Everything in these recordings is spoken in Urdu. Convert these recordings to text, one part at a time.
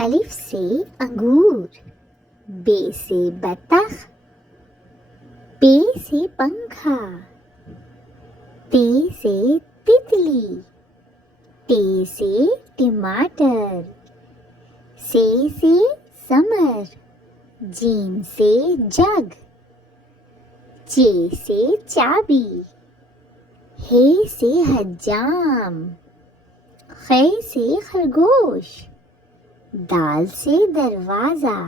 الف سے انگور، بے سے بطخ، پے سے پنکھا، تے سے تتلی، ٹے سے ٹماٹر، سے سمر، جیم سے جگ، چے سے چابی، ہے سے حجام، خے سے خرگوش، دال سے دروازہ،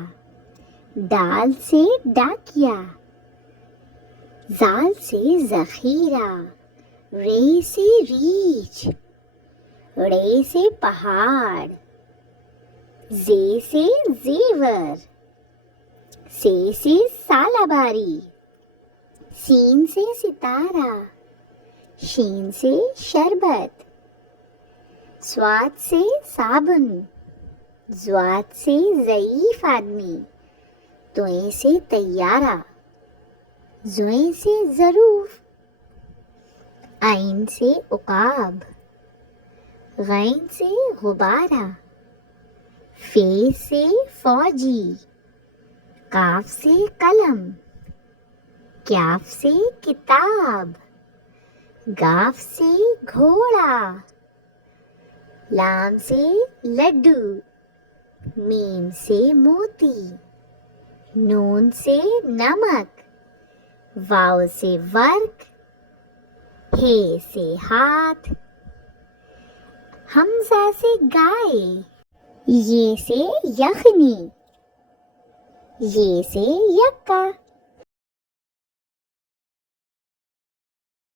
ڈال سے ڈاکیا، زال سے ذخیرہ، رے سے ریچھ، ڑے سے پہاڑ، زے سے زیور، سے سالہ سین سے ستارہ، شین سے شربت، صاد سے صابن، ضاد سے ضعیف آدمی، تویں سے طیارہ، زویں سے ظروف، عین سے عقاب، غین سے غبارہ، فے سے فوجی، قاف سے قلم، کاف سے کتاب، گاف سے گھوڑا، لام سے لڈو، میم سے موتی، نون سے نمک، واو سے ورق، ہے سے ہاتھ، حمزہ سے گائے، یہ سے یخنی، یہ سے یکا۔